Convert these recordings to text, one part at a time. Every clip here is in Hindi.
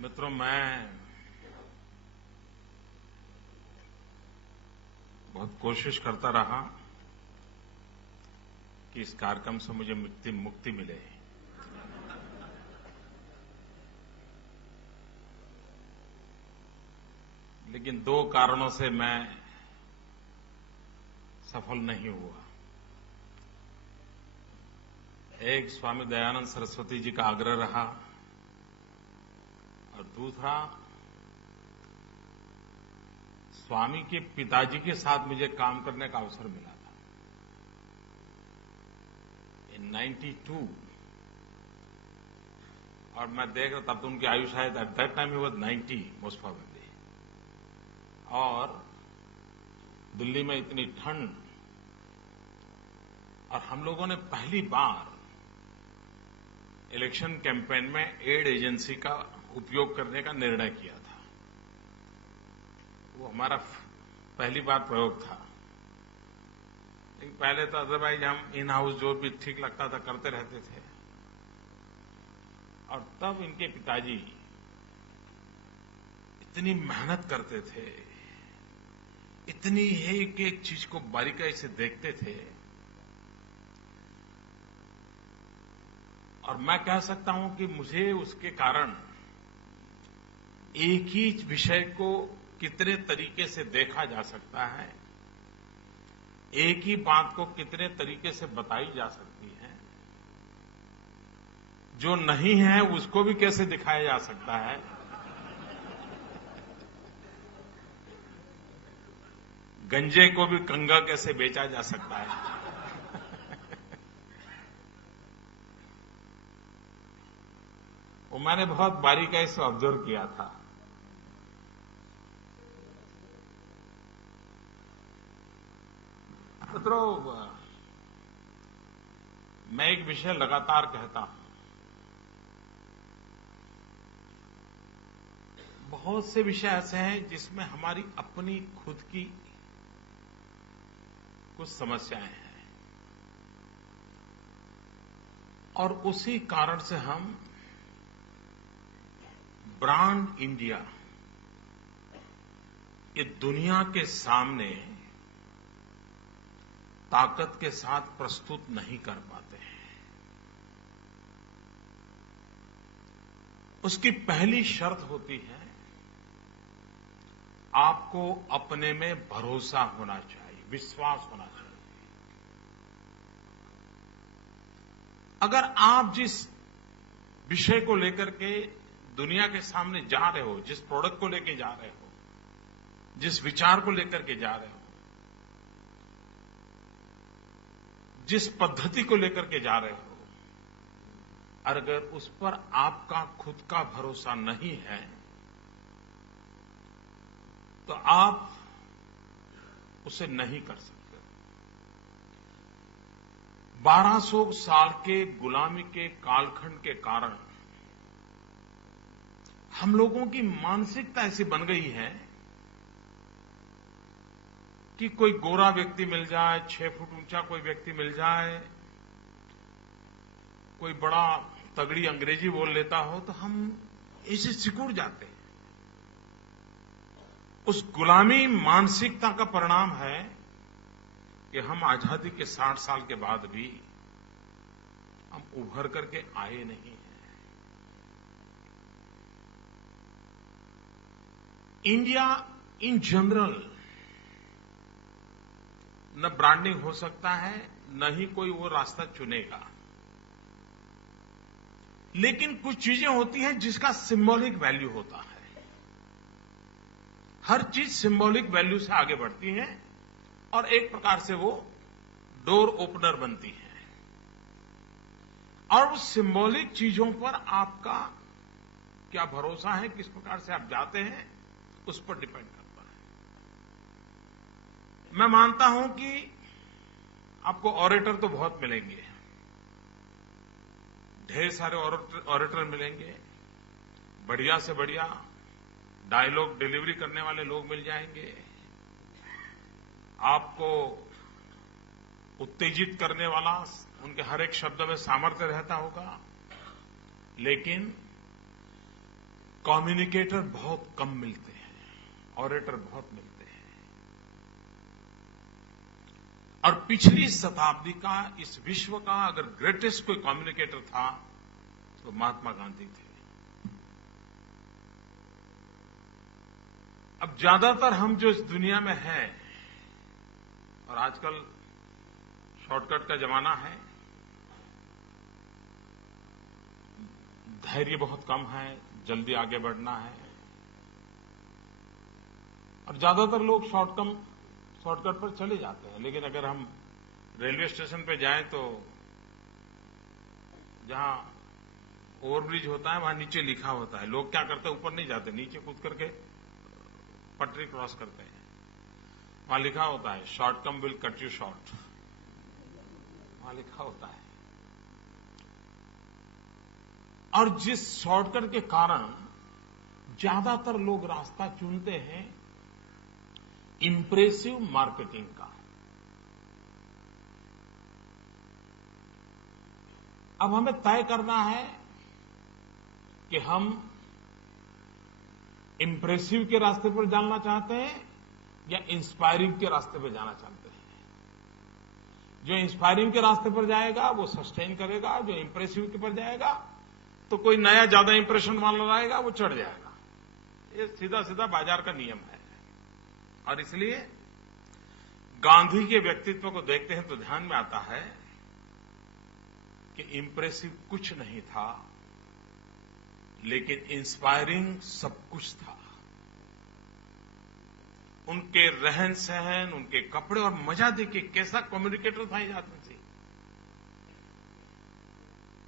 मित्रों, मैं बहुत कोशिश करता रहा कि इस कार्यक्रम से मुझे मुक्ति मिले। लेकिन दो कारणों से मैं सफल नहीं हुआ। एक, स्वामी दयानंद सरस्वती जी का आग्रह रहा, और दूसरा, स्वामी के पिताजी के साथ मुझे काम करने का अवसर मिला था इन 92। और मैं देख रहा, तब तो उनकी आयु शायद at that time he was 90 most probably. और दिल्ली में इतनी ठंड, और हम लोगों ने पहली बार इलेक्शन कैंपेन में एड एजेंसी का उपयोग करने का निर्णय किया था। वो हमारा पहली बार प्रयोग था। लेकिन पहले तो अदरवाइज हम इन हाउस जो भी ठीक लगता था करते रहते थे। और तब इनके पिताजी इतनी मेहनत करते थे, इतनी एक एक चीज को बारीकाई से देखते थे। और मैं कह सकता हूं कि मुझे उसके कारण एक ही विषय को कितने तरीके से देखा जा सकता है, एक ही बात को कितने तरीके से बताई जा सकती है, जो नहीं है उसको भी कैसे दिखाया जा सकता है, गंजे को भी कंगा कैसे बेचा जा सकता है। वो मैंने बहुत बारीकाई से ऑब्जर्व किया था। मित्रों, मैं एक विषय लगातार कहता हूं। बहुत से विषय ऐसे हैं जिसमें हमारी अपनी खुद की कुछ समस्याएं हैं, और उसी कारण से हम ब्रांड इंडिया ये दुनिया के सामने ताकत के साथ प्रस्तुत नहीं कर पाते हैं। उसकी पहली शर्त होती है, आपको अपने में भरोसा होना चाहिए, विश्वास होना चाहिए। अगर आप जिस विषय को लेकर के दुनिया के सामने जा रहे हो, जिस प्रोडक्ट को लेकर जा रहे हो, जिस विचार को लेकर के जा रहे हो, जिस पद्धति को लेकर के जा रहे हो, अगर उस पर आपका खुद का भरोसा नहीं है तो आप उसे नहीं कर सकते। 1200 साल के गुलामी के कालखंड के कारण हम लोगों की मानसिकता ऐसी बन गई है कि कोई गोरा व्यक्ति मिल जाए, 6 फुट ऊंचा कोई व्यक्ति मिल जाए, कोई बड़ा तगड़ी अंग्रेजी बोल लेता हो, तो हम इसे सिकुड़ जाते हैं। उस गुलामी मानसिकता का परिणाम है कि हम आजादी के 60 साल के बाद भी हम उभर करके आए नहीं हैं। इंडिया इन जनरल न ब्रांडिंग हो सकता है, न ही कोई वो रास्ता चुनेगा। लेकिन कुछ चीजें होती हैं जिसका सिंबॉलिक वैल्यू होता है। हर चीज सिंबॉलिक वैल्यू से आगे बढ़ती है और एक प्रकार से वो डोर ओपनर बनती है। और उस सिंबॉलिक चीजों पर आपका क्या भरोसा है, किस प्रकार से आप जाते हैं, उस पर डिपेंड करता है। मैं मानता हूं कि आपको ऑरेटर तो बहुत मिलेंगे, ढेर सारे ऑरेटर मिलेंगे, बढ़िया से बढ़िया डायलॉग डिलीवरी करने वाले लोग मिल जाएंगे, आपको उत्तेजित करने वाला, उनके हर एक शब्द में सामर्थ्य रहता होगा। लेकिन कम्युनिकेटर बहुत कम मिलते हैं, ऑरेटर बहुत मिलते हैं। और पिछली शताब्दी का इस विश्व का अगर ग्रेटेस्ट कोई कम्युनिकेटर था तो महात्मा गांधी थे। अब ज्यादातर हम जो इस दुनिया में हैं, और आजकल शॉर्टकट का जमाना है, धैर्य बहुत कम है, जल्दी आगे बढ़ना है, और ज्यादातर लोग शॉर्टकट पर चले जाते हैं। लेकिन अगर हम रेलवे स्टेशन पे जाएं तो जहां ओवरब्रिज होता है वहां नीचे लिखा होता है। लोग क्या करते हैं, ऊपर नहीं जाते, नीचे कूद करके पटरी क्रॉस करते हैं। वहां लिखा होता है short come will cut you short, वहां लिखा होता है। और जिस शॉर्टकट के कारण ज्यादातर लोग रास्ता चुनते हैं इंप्रेसिव मार्केटिंग का। अब हमें तय करना है कि हम इंप्रेसिव के रास्ते पर जाना चाहते हैं या इंस्पायरिंग के रास्ते पर जाना चाहते हैं। जो इंस्पायरिंग के रास्ते पर जाएगा वो सस्टेन करेगा, जो इंप्रेसिव के पर जाएगा तो कोई नया ज्यादा इंप्रेशन वाला आएगा वो चढ़ जाएगा। ये सीधा सीधा बाजार का नियम है। और इसलिए गांधी के व्यक्तित्व को देखते हैं तो ध्यान में आता है कि इंप्रेसिव कुछ नहीं था, लेकिन इंस्पायरिंग सब कुछ था। उनके रहन सहन, उनके कपड़े और मजा देखिए कैसा कम्युनिकेटर था ये आदमी से।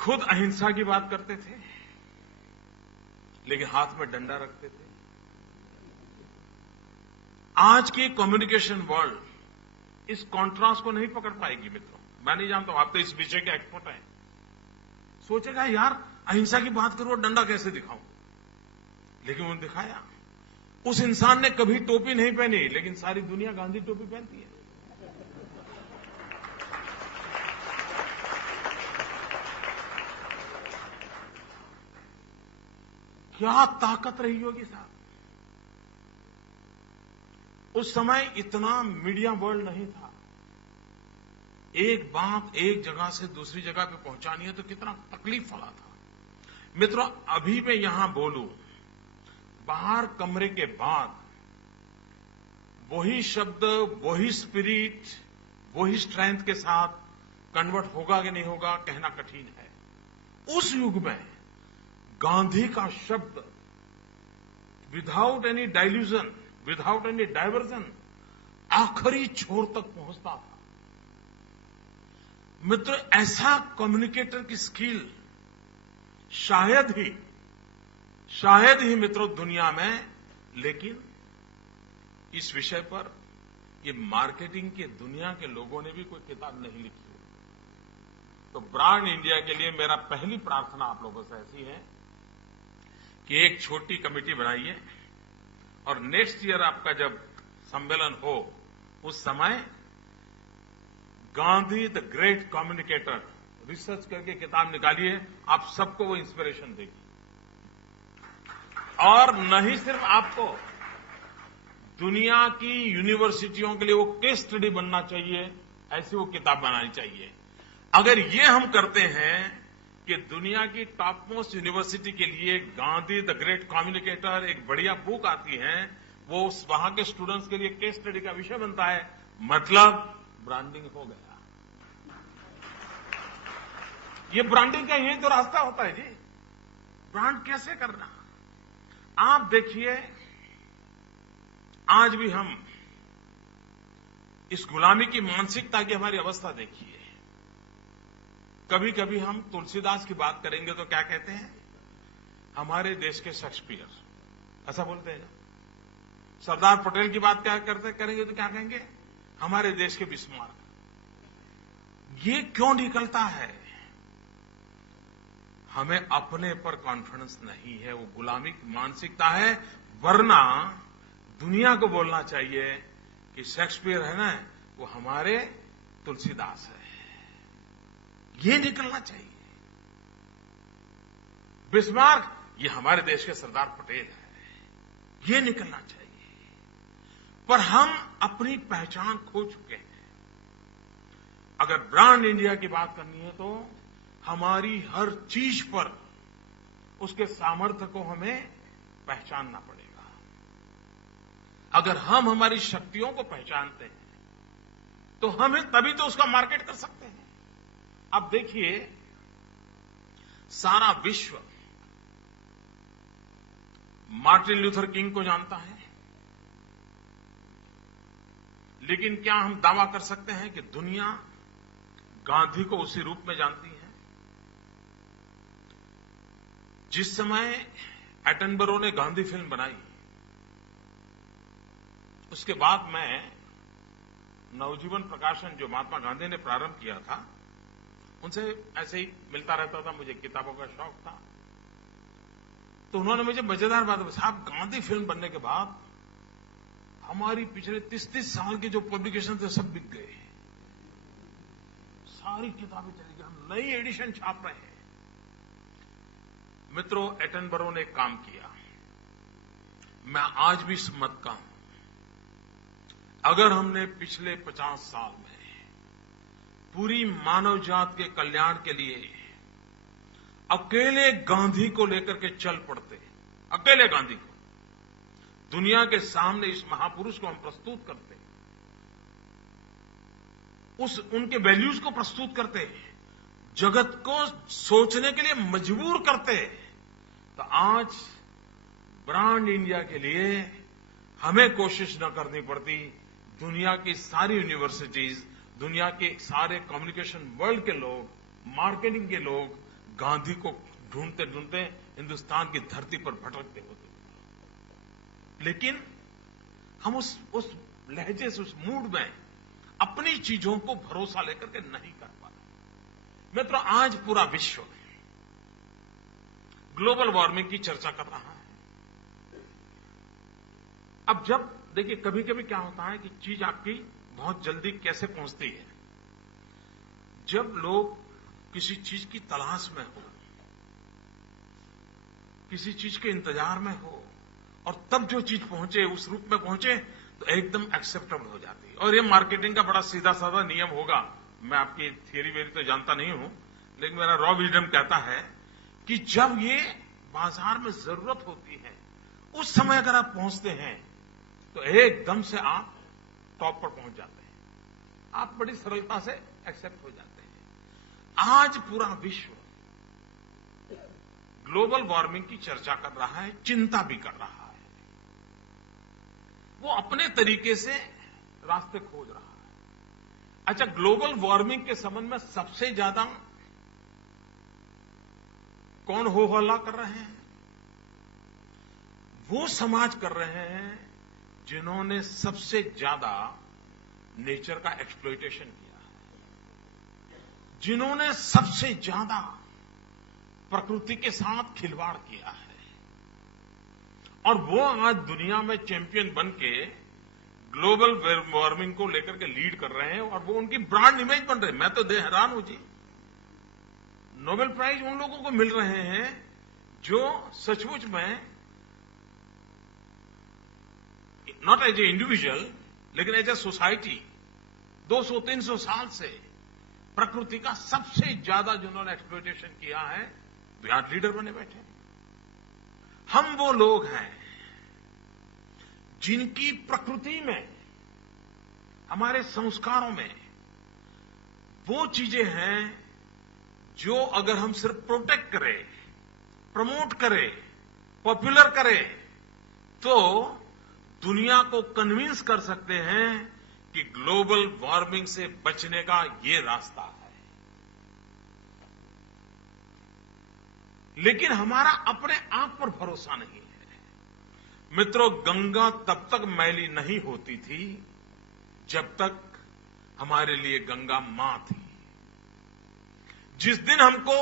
खुद अहिंसा की बात करते थे लेकिन हाथ में डंडा रखते थे। आज की कम्युनिकेशन वर्ल्ड इस कॉन्ट्रास्ट को नहीं पकड़ पाएगी मित्रों। मैं नहीं जानता हूं, आप तो इस विषय के एक्सपर्ट हैं। सोचेगा यार अहिंसा की बात करूं और डंडा कैसे दिखाऊं, लेकिन उन्होंने दिखाया। उस इंसान ने कभी टोपी नहीं पहनी, लेकिन सारी दुनिया गांधी टोपी पहनती है। क्या ताकत रही होगी साहब। उस समय इतना मीडिया वर्ल्ड नहीं था। एक बात एक जगह से दूसरी जगह पे पहुंचानी है तो कितना तकलीफ वाला था। मित्रों, अभी मैं यहां बोलूं, बाहर कमरे के बाद वही शब्द, वही स्पिरिट, वही स्ट्रेंथ के साथ कन्वर्ट होगा कि नहीं होगा कहना कठिन है। उस युग में गांधी का शब्द without any dilution, without any diversion आखिरी छोर तक पहुंचता था। मित्र, ऐसा कम्युनिकेटर की स्किल शायद ही मित्रों दुनिया में, लेकिन इस विषय पर ये मार्केटिंग के दुनिया के लोगों ने भी कोई किताब नहीं लिखी हो। तो ब्रांड इंडिया के लिए मेरा पहली प्रार्थना आप लोगों से ऐसी है कि एक छोटी कमेटी बनाइए और नेक्स्ट ईयर आपका जब सम्मेलन हो उस समय Gandhi the great communicator research करके किताब निकालिए। आप सबको वो इंस्पिरेशन देगी। और नहीं सिर्फ आपको, दुनिया की यूनिवर्सिटियों के लिए वो केस स्टडी बनना चाहिए, ऐसी वो किताब बनानी चाहिए। अगर ये हम करते हैं कि दुनिया की टॉप मोस्ट यूनिवर्सिटी के लिए गांधी द ग्रेट कम्युनिकेटर एक बढ़िया बुक आती है, वो वहां के स्टूडेंट्स के लिए केस स्टडी का विषय बनता है, मतलब ब्रांडिंग हो गया। ये ब्रांडिंग का यही तो रास्ता होता है जी। ब्रांड कैसे करना, आप देखिए आज भी हम इस गुलामी की मानसिकता की हमारी अवस्था देखिए। कभी कभी हम तुलसीदास की बात करेंगे तो क्या कहते हैं, हमारे देश के शेक्सपियर, ऐसा बोलते हैं। सरदार पटेल की बात क्या करेंगे तो क्या कहेंगे, हमारे देश के बिस्मार्क। ये क्यों निकलता है, हमें अपने पर कॉन्फिडेंस नहीं है, वो गुलामी की मानसिकता है। वरना दुनिया को बोलना चाहिए कि शेक्सपियर है ना, वो हमारे तुलसीदास है। ये निकलना चाहिए। बिस्मार्क ये हमारे देश के सरदार पटेल है, ये निकलना चाहिए। पर हम अपनी पहचान खो चुके हैं। अगर ब्रांड इंडिया की बात करनी है तो हमारी हर चीज पर उसके सामर्थ्य को हमें पहचानना पड़ेगा। अगर हम हमारी शक्तियों को पहचानते हैं तो हमें तभी तो उसका मार्केट कर सकते हैं। अब देखिए, सारा विश्व मार्टिन लूथर किंग को जानता है, लेकिन क्या हम दावा कर सकते हैं कि दुनिया गांधी को उसी रूप में जानती है? जिस समय एटनबरो ने गांधी फिल्म बनाई, उसके बाद मैं नवजीवन प्रकाशन जो महात्मा गांधी ने प्रारंभ किया था, उनसे ऐसे ही मिलता रहता था, मुझे किताबों का शौक था। तो उन्होंने मुझे मजेदार बात बताई, साहब गांधी फिल्म बनने के बाद हमारी पिछले 30-30 साल के जो पब्लिकेशन थे सब बिक गए, सारी किताबें चली गई, हम नई एडिशन छाप रहे हैं। मित्रों, एटनबरो ने एक काम किया, मैं आज भी इस मत का हूं। अगर हमने पिछले 50 साल में पूरी मानव जात के कल्याण के लिए अकेले गांधी को लेकर के चल पड़ते, अकेले गांधी को दुनिया के सामने इस महापुरुष को हम प्रस्तुत करते, उनके वैल्यूज को प्रस्तुत करते, जगत को सोचने के लिए मजबूर करते, तो आज ब्रांड इंडिया के लिए हमें कोशिश न करनी पड़ती। दुनिया की सारी यूनिवर्सिटीज, दुनिया के सारे कम्युनिकेशन वर्ल्ड के लोग, मार्केटिंग के लोग गांधी को ढूंढते ढूंढते हिंदुस्तान की धरती पर भटकते होते। लेकिन हम उस लहजे से, उस मूड में अपनी चीजों को भरोसा लेकर के नहीं कर पाते। मित्रों, आज पूरा विश्व ग्लोबल वार्मिंग की चर्चा कर रहा है। अब जब देखिए, कभी कभी क्या होता है कि चीज आपकी बहुत जल्दी कैसे पहुंचती है, जब लोग किसी चीज की तलाश में हो, किसी चीज के इंतजार में हो, और तब जो चीज पहुंचे, उस रूप में पहुंचे, तो एकदम एक्सेप्टेबल हो जाती है। और ये मार्केटिंग का बड़ा सीधा साधा नियम होगा, मैं आपकी थियरी वेरी तो जानता नहीं हूं, लेकिन मेरा रॉ विजडम कहता है कि जब ये बाजार में जरूरत होती है, उस समय अगर आप पहुंचते हैं तो एकदम से आप टॉप पर पहुंच जाते हैं, आप बड़ी सरलता से एक्सेप्ट हो जाते हैं। आज पूरा विश्व ग्लोबल वार्मिंग की चर्चा कर रहा है, चिंता भी कर रहा है, वो अपने तरीके से रास्ते खोज रहा है। अच्छा, ग्लोबल वार्मिंग के संबंध में सबसे ज्यादा कौन हो हल्ला कर रहे हैं? वो समाज कर रहे हैं जिन्होंने सबसे ज्यादा नेचर का एक्सप्लॉइटेशन किया है, जिन्होंने सबसे ज्यादा प्रकृति के साथ खिलवाड़ किया है, और वो आज दुनिया में चैंपियन बन के ग्लोबल वार्मिंग को लेकर के लीड कर रहे हैं, और वो उनकी ब्रांड इमेज बन रहे हैं। मैं तो हैरान हूं जी, नोबेल प्राइज उन लोगों को मिल रहे हैं जो सचमुच में नॉट एज ए इंडिविजुअल लेकिन एज ए सोसाइटी 200-300 साल से प्रकृति का सबसे ज्यादा जिन्होंने एक्सप्लॉइटेशन किया है, वे आज लीडर बने बैठे हैं। हम वो लोग हैं जिनकी प्रकृति में, हमारे संस्कारों में वो चीजें हैं जो अगर हम सिर्फ प्रोटेक्ट करें, प्रमोट करें, पॉपुलर करें, तो दुनिया को कन्विंस कर सकते हैं कि ग्लोबल वार्मिंग से बचने का ये रास्ता है। लेकिन हमारा अपने आप पर भरोसा नहीं है। मित्रों, गंगा तब तक मैली नहीं होती थी जब तक हमारे लिए गंगा मां थी। जिस दिन हमको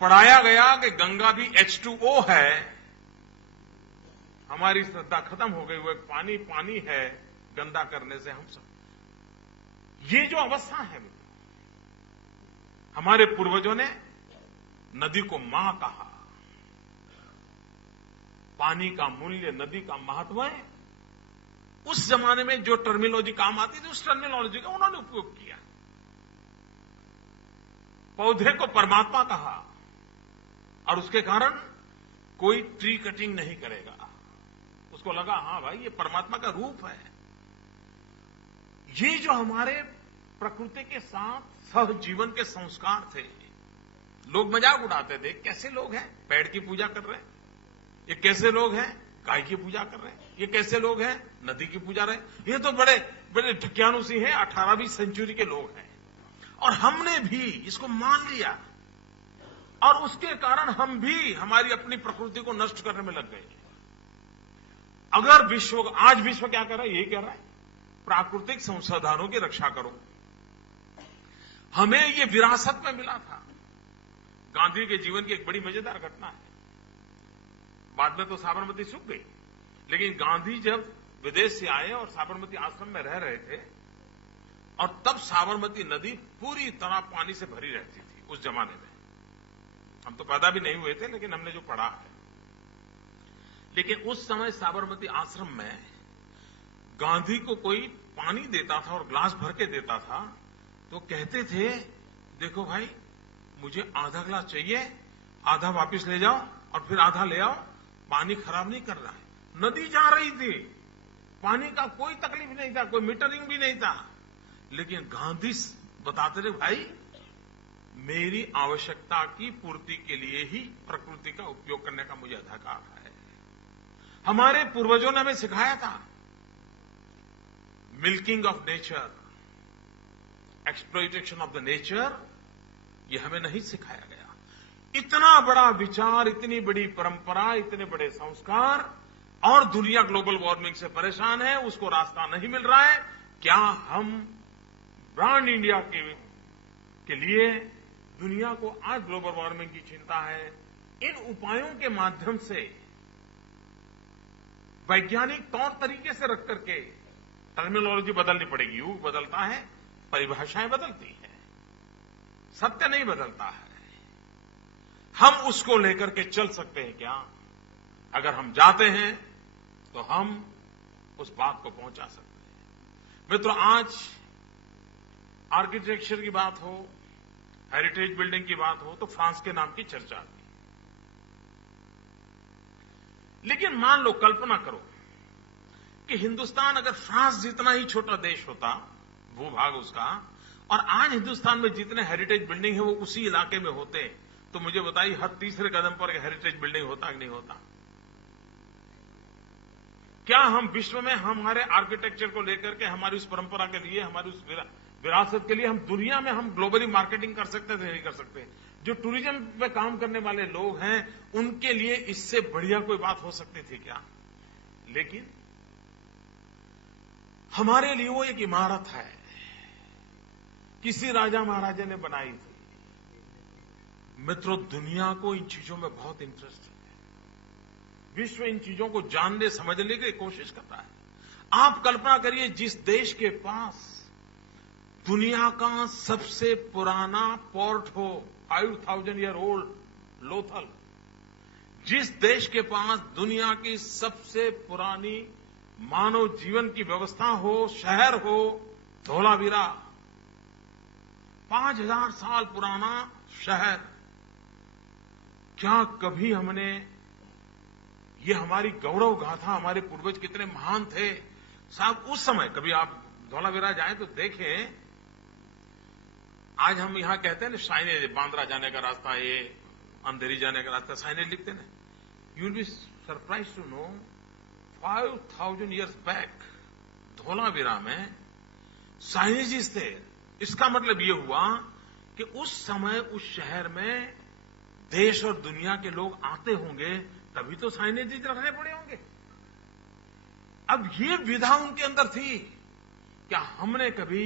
पढ़ाया गया कि गंगा भी H2O है, हमारी श्रद्धा खत्म हो गई। वो एक पानी पानी है, गंदा करने से हम सब, ये जो अवस्था है, हमारे पूर्वजों ने नदी को मां कहा, पानी का मूल्य, नदी का महत्व है, उस जमाने में जो टर्मिनोलॉजी काम आती थी उस टर्मिनोलॉजी का उन्होंने उपयोग किया। पौधे को परमात्मा कहा और उसके कारण कोई ट्री कटिंग नहीं करेगा। उसको लगा हां भाई ये परमात्मा का रूप है। ये जो हमारे प्रकृति के साथ सहजीवन के संस्कार थे, लोग मजाक उड़ाते थे, कैसे लोग हैं पेड़ की पूजा कर रहे हैं, ये कैसे लोग हैं गाय की पूजा कर रहे हैं, ये कैसे लोग हैं नदी की पूजा रहे हैं, ये तो बड़े बड़े ढकियानुसी हैं, 18वीं सेंचुरी के लोग हैं। और हमने भी इसको मान लिया और उसके कारण हम भी हमारी अपनी प्रकृति को नष्ट करने में लग गए। अगर आज विश्व क्या कर रहा है, ये कह रहा है प्राकृतिक संसाधनों की रक्षा करो। हमें ये विरासत में मिला था। गांधी के जीवन की एक बड़ी मजेदार घटना है। बाद में तो साबरमती सूख गई, लेकिन गांधी जब विदेश से आए और साबरमती आश्रम में रह रहे थे, और तब साबरमती नदी पूरी तरह पानी से भरी रहती थी उस जमाने में। हम तो पैदा भी नहीं हुए थे, लेकिन हमने जो पढ़ा है। लेकिन उस समय साबरमती आश्रम में गांधी को कोई पानी देता था और ग्लास भर के देता था, तो कहते थे देखो भाई मुझे आधा ग्लास चाहिए, आधा वापस ले जाओ और फिर आधा ले आओ, पानी खराब नहीं कर रहा है। नदी जा रही थी, पानी का कोई तकलीफ नहीं था, कोई मीटरिंग भी नहीं था, लेकिन गांधी बताते थे भाई मेरी आवश्यकता की पूर्ति के लिए ही प्रकृति का उपयोग करने का मुझे अधिकार है। हमारे पूर्वजों ने हमें सिखाया था milking of nature, exploitation of the nature, ये हमें नहीं सिखाया गया। इतना बड़ा विचार, इतनी बड़ी परंपरा, इतने बड़े संस्कार, और दुनिया ग्लोबल वार्मिंग से परेशान है, उसको रास्ता नहीं मिल रहा है। क्या हम ब्रांड इंडिया के लिए दुनिया को आज ग्लोबल वार्मिंग की चिंता है, इन उपायों के माध्यम से वैज्ञानिक तौर तरीके से रख करके टर्मिनोलॉजी बदलनी पड़ेगी। युग बदलता है, परिभाषाएं बदलती हैं, सत्य नहीं बदलता है। हम उसको लेकर के चल सकते हैं क्या? अगर हम जाते हैं तो हम उस बात को पहुंचा सकते हैं। मित्रों, आज आर्किटेक्चर की बात हो, हेरिटेज बिल्डिंग की बात हो, तो फ्रांस के नाम की चर्चा आती। लेकिन मान लो, कल्पना करो कि हिंदुस्तान अगर फ्रांस जितना ही छोटा देश होता, भूभाग उसका, और आज हिंदुस्तान में जितने हेरिटेज बिल्डिंग है वो उसी इलाके में होते, तो मुझे बताइए हर तीसरे कदम पर हेरिटेज बिल्डिंग होता कि नहीं होता? क्या हम विश्व में हमारे आर्किटेक्चर को लेकर के, हमारी उस परंपरा के लिए, हमारी उस विरासत के लिए हम दुनिया में हम ग्लोबली मार्केटिंग कर सकते थे? नहीं कर सकते। जो टूरिज्म पे काम करने वाले लोग हैं उनके लिए इससे बढ़िया कोई बात हो सकती थी क्या? लेकिन हमारे लिए वो एक इमारत है, किसी राजा महाराजा ने बनाई थी। मित्रों, दुनिया को इन चीजों में बहुत इंटरेस्ट है। विश्व इन चीजों को जानने समझने की कोशिश करता है। आप कल्पना करिए, जिस देश के पास दुनिया का सबसे पुराना पोर्ट हो, 5000 ईयर ओल्ड लोथल, जिस देश के पास दुनिया की सबसे पुरानी मानव जीवन की व्यवस्था हो, शहर हो, धोलावीरा, 5000 साल पुराना शहर, क्या कभी हमने, ये हमारी गौरव गाथा, हमारे पूर्वज कितने महान थे साहब। उस समय कभी आप धौलावीरा जाएं तो देखें, आज हम यहां कहते हैं ना साइनेज, बांद्रा जाने का रास्ता, ये अंधेरी जाने का रास्ता, साइनेज लिखते ना। You will be surprise to know 5000 years back Dholavira में साइनेजेस थे। इसका मतलब ये हुआ कि उस समय उस शहर में देश और दुनिया के लोग आते होंगे, तभी तो साइनेजेस रखने पड़े होंगे। अब ये विधा उनके अंदर थी। क्या हमने कभी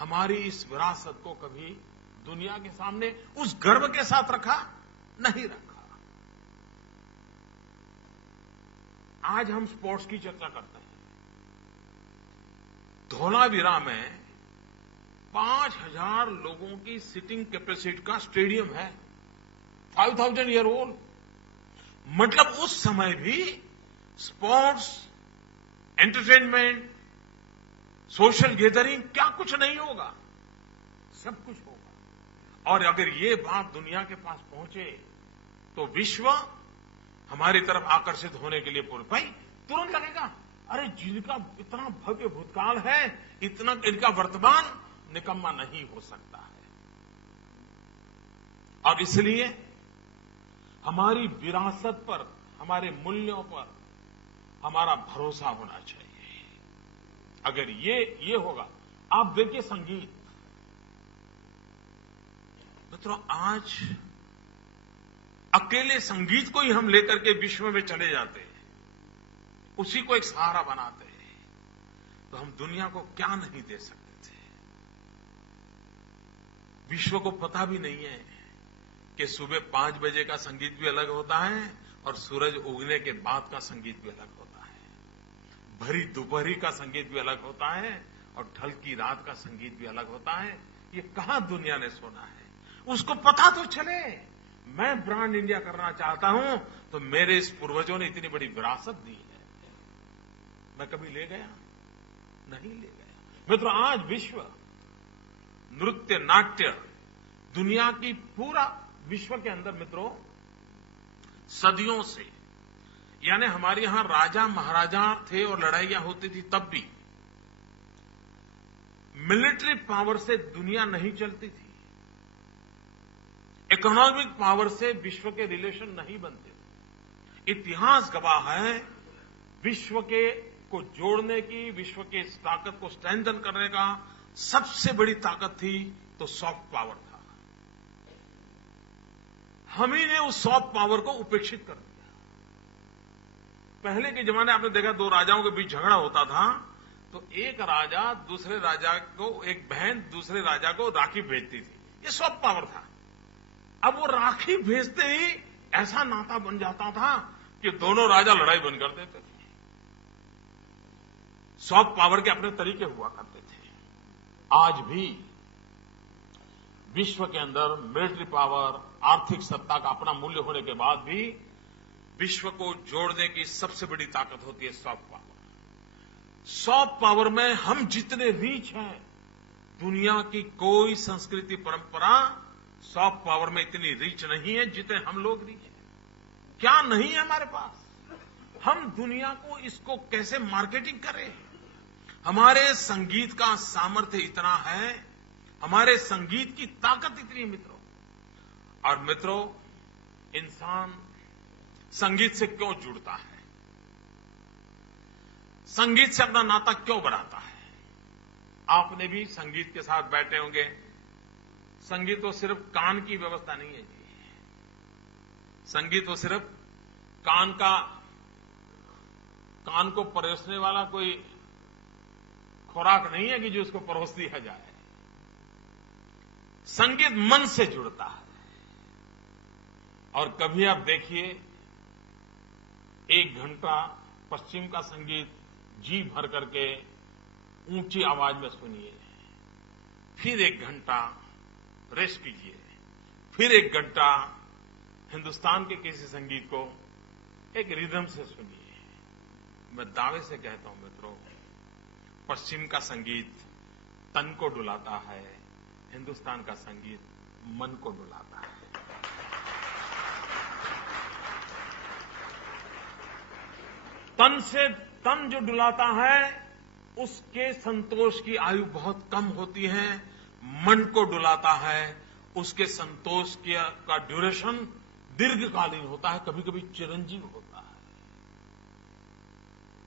हमारी इस विरासत को कभी दुनिया के सामने उस गर्व के साथ रखा? नहीं रखा। आज हम स्पोर्ट्स की चर्चा करते हैं। धौलावीरा में 5000 लोगों की सिटिंग कैपेसिटी का स्टेडियम है। 5,000 ईयर ओल्ड। मतलब उस समय भी स्पोर्ट्स, एंटरटेनमेंट, सोशल गैदरिंग क्या कुछ नहीं होगा, सब कुछ होगा। और अगर ये बात दुनिया के पास पहुंचे तो विश्व हमारी तरफ आकर्षित होने के लिए भाई तुरंत लगेगा, अरे जिनका इतना भव्य भूतकाल है, इतना इनका वर्तमान निकम्मा नहीं हो सकता है। और इसलिए हमारी विरासत पर, हमारे मूल्यों पर हमारा भरोसा होना चाहिए। अगर ये होगा, आप देखिए संगीत, मित्रों आज अकेले संगीत को ही हम लेकर के विश्व में चले जाते हैं, उसी को एक सहारा बनाते हैं, तो हम दुनिया को क्या नहीं दे सकते थे। विश्व को पता भी नहीं है कि सुबह 5 बजे का संगीत भी अलग होता है और सूरज उगने के बाद का संगीत भी अलग होता है, भरी दोपहरी का संगीत भी अलग होता है और ढलकी रात का संगीत भी अलग होता है। ये कहां दुनिया ने सुना है, उसको पता तो चले। मैं ब्रांड इंडिया करना चाहता हूं तो मेरे इस पूर्वजों ने इतनी बड़ी विरासत दी है, मैं कभी ले गया नहीं ले गया। मित्रों आज विश्व नृत्य नाट्य दुनिया की पूरा विश्व के अंदर मित्रों सदियों से, यानी हमारे यहां राजा महाराजा थे और लड़ाइयां होती थी, तब भी मिलिट्री पावर से दुनिया नहीं चलती थी, इकोनॉमिक पावर से विश्व के रिलेशन नहीं बनते थे। इतिहास गवाह है विश्व के को जोड़ने की, विश्व के इस ताकत को स्ट्रेंथन करने का सबसे बड़ी ताकत थी तो सॉफ्ट पावर था। हम ही ने उस सॉफ्ट पावर को उपेक्षित कर दिया। पहले के जमाने आपने देखा, 2 राजाओं के बीच झगड़ा होता था तो एक राजा दूसरे राजा को, एक बहन दूसरे राजा को राखी भेजती थी, ये सॉफ्ट पावर था। अब वो राखी भेजते ही ऐसा नाता बन जाता था कि दोनों राजा लड़ाई बंद कर देते थे। सॉफ्ट पावर के अपने तरीके हुआ करते थे। आज भी विश्व के अंदर मिलिट्री पावर, आर्थिक सत्ता का अपना मूल्य होने के बाद भी विश्व को जोड़ने की सबसे बड़ी ताकत होती है सॉफ्ट पावर। सॉफ्ट पावर में हम जितने रीच हैं, दुनिया की कोई संस्कृति परंपरा सॉफ्ट पावर में इतनी रीच नहीं है जितने हम लोग रीच हैं। क्या नहीं है हमारे पास, हम दुनिया को इसको कैसे मार्केटिंग करें। हमारे संगीत का सामर्थ्य इतना है, हमारे संगीत की ताकत इतनी है मित्रों। और मित्रों इंसान संगीत से क्यों जुड़ता है, संगीत से अपना नाता क्यों बनाता है। आपने भी संगीत के साथ बैठे होंगे। संगीत तो सिर्फ कान की व्यवस्था नहीं है जी, संगीत तो सिर्फ कान को परोसने वाला कोई खुराक नहीं है कि जो उसको परोस दिया जाए। संगीत मन से जुड़ता है। और कभी आप देखिए 1 घंटा पश्चिम का संगीत जी भर करके ऊंची आवाज में सुनिए, फिर 1 घंटा रेस्ट कीजिए, फिर 1 घंटा हिंदुस्तान के किसी संगीत को एक रिदम से सुनिए। मैं दावे से कहता हूं मित्रों, पश्चिम का संगीत तन को डुलाता है, हिंदुस्तान का संगीत मन को डुलाता है। तन जो डुलाता है उसके संतोष की आयु बहुत कम होती है, मन को डुलाता है उसके संतोष का ड्यूरेशन दीर्घकालीन होता है, कभी कभी चिरंजीव होता है।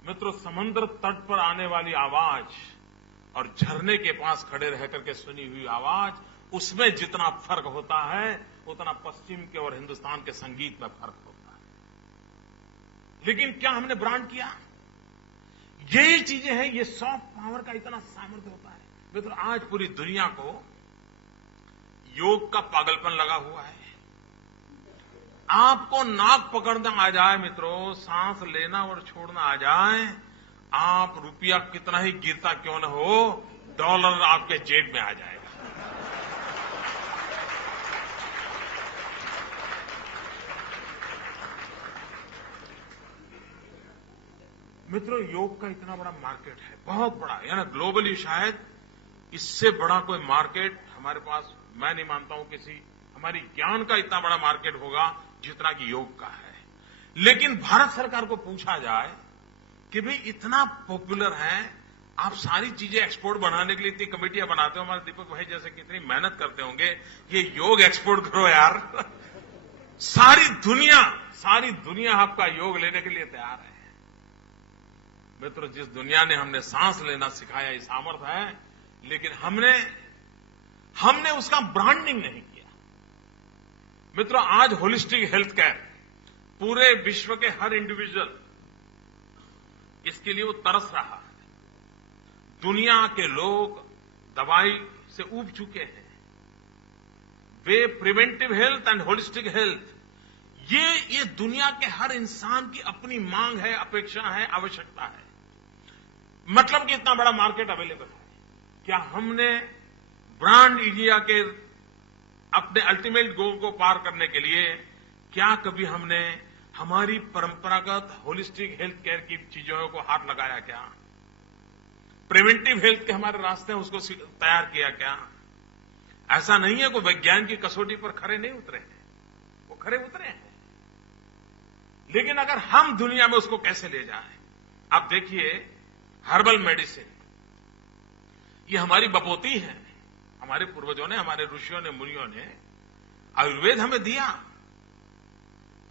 मित्रों समुद्र तट पर आने वाली आवाज और झरने के पास खड़े रह करके सुनी हुई आवाज, उसमें जितना फर्क होता है उतना पश्चिम के और हिंदुस्तान के संगीत में फर्क होता है। लेकिन क्या हमने ब्रांड किया? यही चीजें हैं, ये सॉफ्ट पावर का इतना सामर्थ्य होता है। मित्रों आज पूरी दुनिया को योग का पागलपन लगा हुआ है। आपको नाक पकड़ना आ जाए मित्रों, सांस लेना और छोड़ना आ जाए, आप रुपया कितना ही गिरता क्यों न हो, डॉलर आपके जेब में आ जाएगा। मित्रों, योग का इतना बड़ा मार्केट है, बहुत बड़ा, यानी ग्लोबली शायद इससे बड़ा कोई मार्केट हमारे पास, मैं नहीं मानता हूं किसी, हमारी ज्ञान का इतना बड़ा मार्केट होगा जितना कि योग का है। लेकिन भारत सरकार को पूछा जाए कि भाई इतना पॉपुलर है, आप सारी चीजें एक्सपोर्ट बनाने के लिए इतनी कमेटियां बनाते हो, हमारे दीपक भाई जैसे कितनी मेहनत करते होंगे, ये योग एक्सपोर्ट करो यार। सारी दुनिया आपका योग लेने के लिए तैयार है। मित्रों, जिस दुनिया ने हमने सांस लेना सिखाया, ये सामर्थ्य है, लेकिन हमने उसका ब्रांडिंग नहीं किया। मित्रों, आज होलिस्टिक हेल्थ केयर पूरे विश्व के हर इंडिविजुअल इसके लिए वो तरस रहा है। दुनिया के लोग दवाई से ऊब चुके हैं। वे preventive health and holistic health, ये दुनिया के हर इंसान की अपनी मांग है, अपेक्षा है, आवश्यकता है। मतलब कि इतना बड़ा मार्केट अवेलेबल है। क्या हमने ब्रांड इंडिया के अपने अल्टीमेट गोल को पार करने के लिए क्या कभी हमने हमारी परंपरागत होलिस्टिक हेल्थ केयर की चीजों को हाथ लगाया क्या? प्रिवेंटिव हेल्थ के हमारे रास्ते हैं, उसको तैयार किया क्या? ऐसा नहीं है कोई विज्ञान की कसौटी पर खरे नहीं उतरे हैं, वो खरे उतरे हैं। लेकिन अगर हम दुनिया में उसको कैसे ले जाएं? आप देखिए, हर्बल मेडिसिन ये हमारी बपोती है। हमारे पूर्वजों ने, हमारे ऋषियों ने, मुनियों ने आयुर्वेद हमें दिया।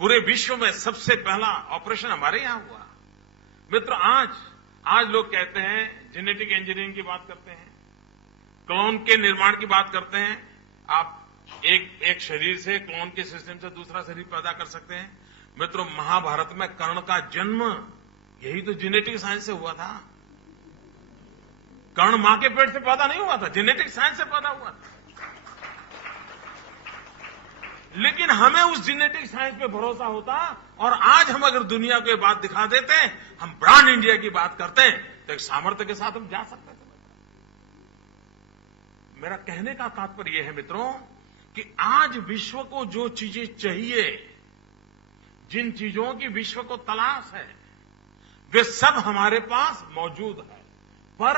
पूरे विश्व में सबसे पहला ऑपरेशन हमारे यहां हुआ। मित्र, आज लोग कहते हैं, जेनेटिक इंजीनियरिंग की बात करते हैं, क्लोन के निर्माण की बात करते हैं। आप एक शरीर से, क्लोन के सिस्टम से दूसरा शरीर पैदा कर सकते हैं। मित्रों, महाभारत में कर्ण का जन्म यही तो जेनेटिक साइंस से हुआ था। कर्ण मां के पेट से पैदा नहीं हुआ था, जेनेटिक साइंस से पैदा हुआ था। लेकिन हमें उस जेनेटिक साइंस पे भरोसा होता, और आज हम अगर दुनिया को ये बात दिखा देते हैं, हम ब्रांड इंडिया की बात करते हैं, तो एक सामर्थ्य के साथ हम जा सकते थे। मेरा कहने का तात्पर्य यह है मित्रों कि आज विश्व को जो चीजें चाहिए, जिन चीजों की विश्व को तलाश है, वे सब हमारे पास मौजूद है। पर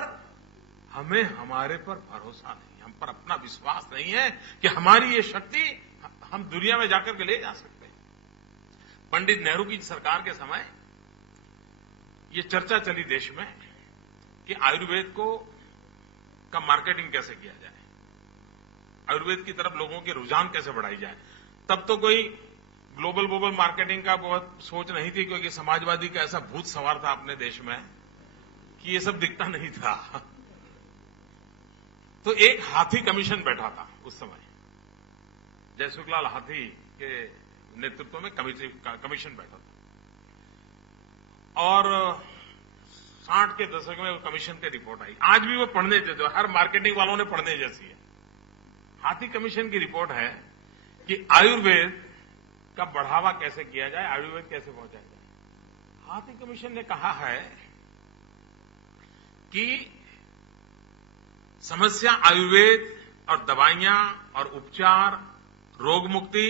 हमें हमारे पर भरोसा नहीं, हम पर अपना विश्वास नहीं है कि हमारी ये शक्ति हम दुनिया में जाकर के ले जा सकते हैं। पंडित नेहरू की सरकार के समय ये चर्चा चली देश में कि आयुर्वेद का मार्केटिंग कैसे किया जाए, आयुर्वेद की तरफ लोगों के रुझान कैसे बढ़ाई जाए। तब तो कोई ग्लोबल मार्केटिंग का बहुत सोच नहीं थी, क्योंकि समाजवादी का ऐसा भूत सवार था अपने देश में कि ये सब दिखता नहीं था। तो एक हाथी कमीशन बैठा था उस समय, जयसुखलाल हाथी के नेतृत्व में कमीशन बैठा था, और 60 के दशक में वो कमीशन की रिपोर्ट आई। आज भी वो पढ़ने जैसे, हर मार्केटिंग वालों ने पढ़ने जैसी है। हाथी कमीशन की रिपोर्ट है कि आयुर्वेद का बढ़ावा कैसे किया जाए, आयुर्वेद कैसे पहुंचाया जाए। हाथी कमीशन ने कहा है कि समस्या आयुर्वेद और दवाइयां और उपचार, रोग मुक्ति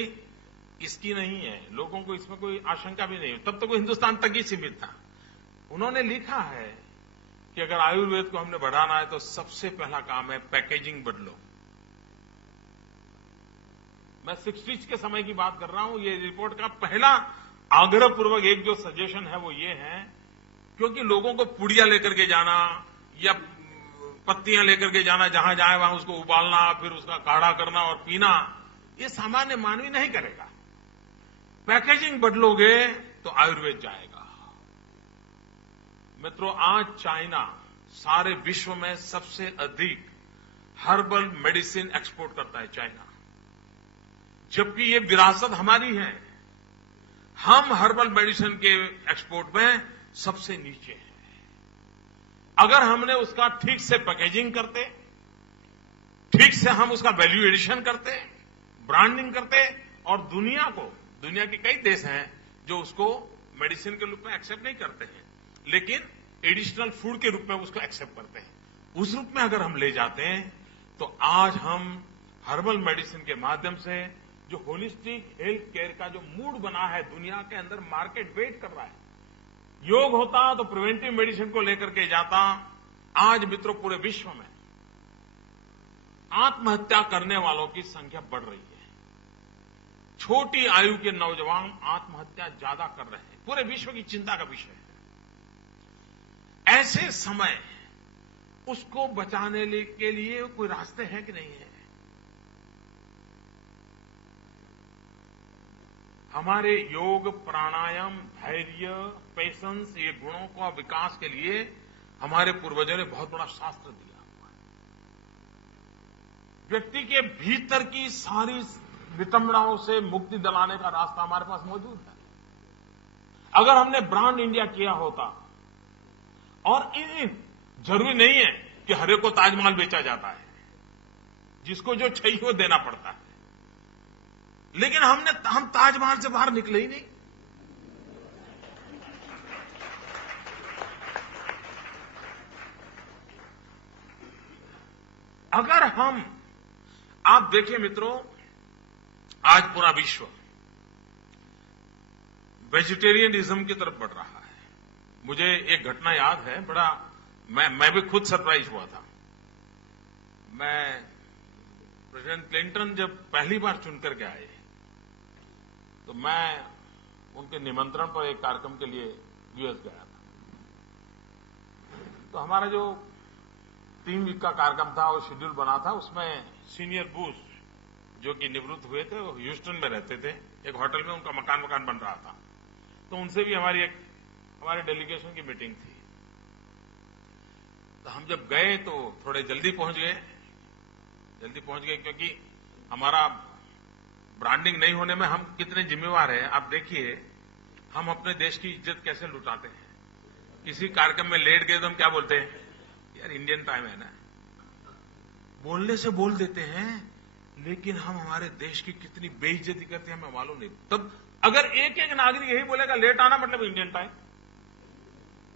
इसकी नहीं है, लोगों को इसमें कोई आशंका भी नहीं है। तब तो कोई हिंदुस्तान तक ही सीमित था। उन्होंने लिखा है कि अगर आयुर्वेद को हमने बढ़ाना है तो सबसे पहला काम है पैकेजिंग बदलो। मैं 60s के समय की बात कर रहा हूं। ये रिपोर्ट का पहला आग्रहपूर्वक एक जो सजेशन है वो ये है, क्योंकि लोगों को पुड़िया लेकर के जाना या पत्तियां लेकर के जाना, जहां जाए वहां उसको उबालना, फिर उसका काढ़ा करना और पीना, ये सामान्य मानवी नहीं करेगा। पैकेजिंग बदलोगे तो आयुर्वेद जाएगा। मित्रों, आज चाइना सारे विश्व में सबसे अधिक हर्बल मेडिसिन एक्सपोर्ट करता है, चाइना। जबकि ये विरासत हमारी है, हम हर्बल मेडिसिन के एक्सपोर्ट में सबसे नीचे हैं। अगर हमने उसका ठीक से पैकेजिंग करते, ठीक से हम उसका वैल्यू एडिशन करते, ब्रांडिंग करते, और दुनिया के कई देश हैं जो उसको मेडिसिन के रूप में एक्सेप्ट नहीं करते हैं, लेकिन एडिशनल फूड के रूप में उसको एक्सेप्ट करते हैं। उस रूप में अगर हम ले जाते हैं तो आज हम हर्बल मेडिसिन के माध्यम से जो होलिस्टिक हेल्थ केयर का जो मूड बना है, दुनिया के अंदर मार्केट वेट कर रहा है। योग होता तो प्रिवेंटिव मेडिसिन को लेकर के जाता। आज मित्रों पूरे विश्व में आत्महत्या करने वालों की संख्या बढ़ रही है। छोटी आयु के नौजवान आत्महत्या ज्यादा कर रहे हैं। पूरे विश्व की चिंता का विषय है। ऐसे समय उसको बचाने के लिए कोई रास्ते हैं कि नहीं है? हमारे योग, प्राणायाम, धैर्य, पेशेंस, ये गुणों का विकास के लिए हमारे पूर्वजों ने बहुत बड़ा शास्त्र दिया हुआ है। व्यक्ति के भीतर की सारी विटंबनाओं से मुक्ति दिलाने का रास्ता हमारे पास मौजूद है। अगर हमने ब्रांड इंडिया किया होता, और जरूरी नहीं है कि हर एक को ताजमहल बेचा जाता है, जिसको जो चाहिए वो देना पड़ता है, लेकिन हम ताजमहल से बाहर निकले ही नहीं। अगर आप देखिए मित्रों, आज पूरा विश्व वेजिटेरियनिज्म की तरफ बढ़ रहा है। मुझे एक घटना याद है, मैं भी खुद सरप्राइज हुआ था। प्रेसिडेंट क्लिंटन जब पहली बार चुनकर के आए, तो मैं उनके निमंत्रण पर एक कार्यक्रम के लिए यूएस गया था। तो हमारा जो 3 वीक का कार्यक्रम था, वो शेड्यूल बना था। उसमें सीनियर बुश, जो कि निवृत्त हुए थे, वो ह्यूस्टन में रहते थे। एक होटल में उनका मकान बन रहा था, तो उनसे भी हमारे डेलीगेशन की मीटिंग थी। तो हम जब गए तो थोड़े जल्दी पहुंच गए क्योंकि हमारा ब्रांडिंग नहीं होने में हम कितने जिम्मेवार हैं। आप देखिए, हम अपने देश की इज्जत कैसे लुटाते हैं। किसी कार्यक्रम में लेट गए तो हम क्या बोलते हैं? यार इंडियन टाइम है ना। बोलने से बोल देते हैं, लेकिन हम हमारे देश की कितनी बेइज्जती करते हैं हमें मालूम नहीं। तब अगर एक एक नागरिक यही बोलेगा लेट आना मतलब इंडियन टाइम,